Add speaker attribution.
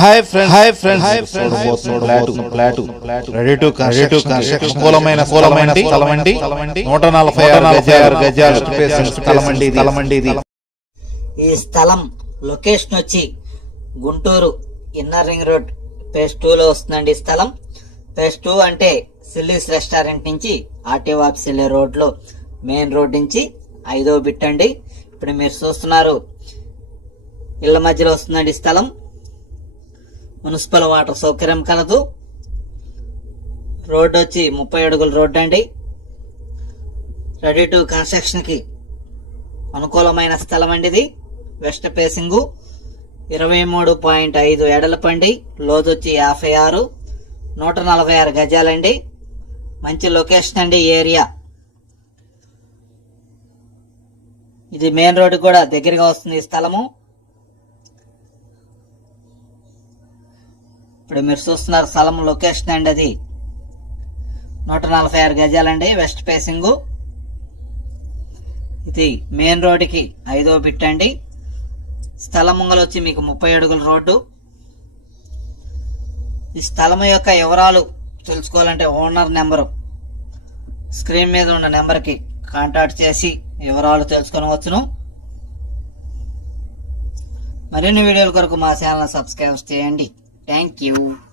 Speaker 1: Hi friends hi friends hi friends plot plot ready to ready to construction కూలమైన కూలమైన స్థలమండి నూట నలభై ఆరు నలభై ఆరు గజాల. స్పేస్ స్థలమండి ఇది.
Speaker 2: ఈ స్థలం లొకేషన్ వచ్చి Guntur inner ring road phase two లో వస్తుందండి ఈ స్థలం. పేజ్ టూ అంటే సిల్లీస్ రెస్టారెంట్ నుంచి ఆర్టీఓ ఆఫీస్ వెళ్ళే రోడ్లో మెయిన్ రోడ్ నుంచి ఐదో బిట్ అండి. ఇప్పుడు మీరు చూస్తున్నారు ఇళ్ళ మధ్యలో వస్తుందండి స్థలం. మున్సిపల్ వాటర్ సౌకర్యం కలదు. రోడ్డు వచ్చి ముప్పై అడుగుల రోడ్ అండి రెడీ టు కన్స్ట్రక్షన్కి అనుకూలమైన స్థలం అండి ఇది వెస్ట్ పేసింగు ఇరవై మూడు పాయింట్ ఐదు ఎడలపండి లోతు వచ్చి యాభై ఆరు నూట నలభై ఆరు గజాలండి. మంచి లొకేషన్ అండి ఏరియా. ఇది మెయిన్ రోడ్డు కూడా దగ్గరగా వస్తుంది ఈ స్థలము. ఇప్పుడు మీరు చూస్తున్నారు స్థలం లొకేషన్ అండి అది. నూట నలభై ఆరు గజాలండి వెస్ట్ ఫేసింగ్. ఇది మెయిన్ రోడ్డుకి ఐదో బిట్ అండి. స్థలం ముంగలు వచ్చి మీకు ముప్పై అడుగుల రోడ్డు. ఈ స్థలం యొక్క వివరాలు తెలుసుకోవాలంటే ఓనర్ నెంబరు. స్క్రీన్ మీద ఉన్న నెంబర్కి కాంటాక్ట్ చేసి వివరాలు తెలుసుకొనవచ్చును. మరిన్ని వీడియోల కొరకు మా ఛానల్ సబ్స్క్రైబ్ చేయండి. Thank you.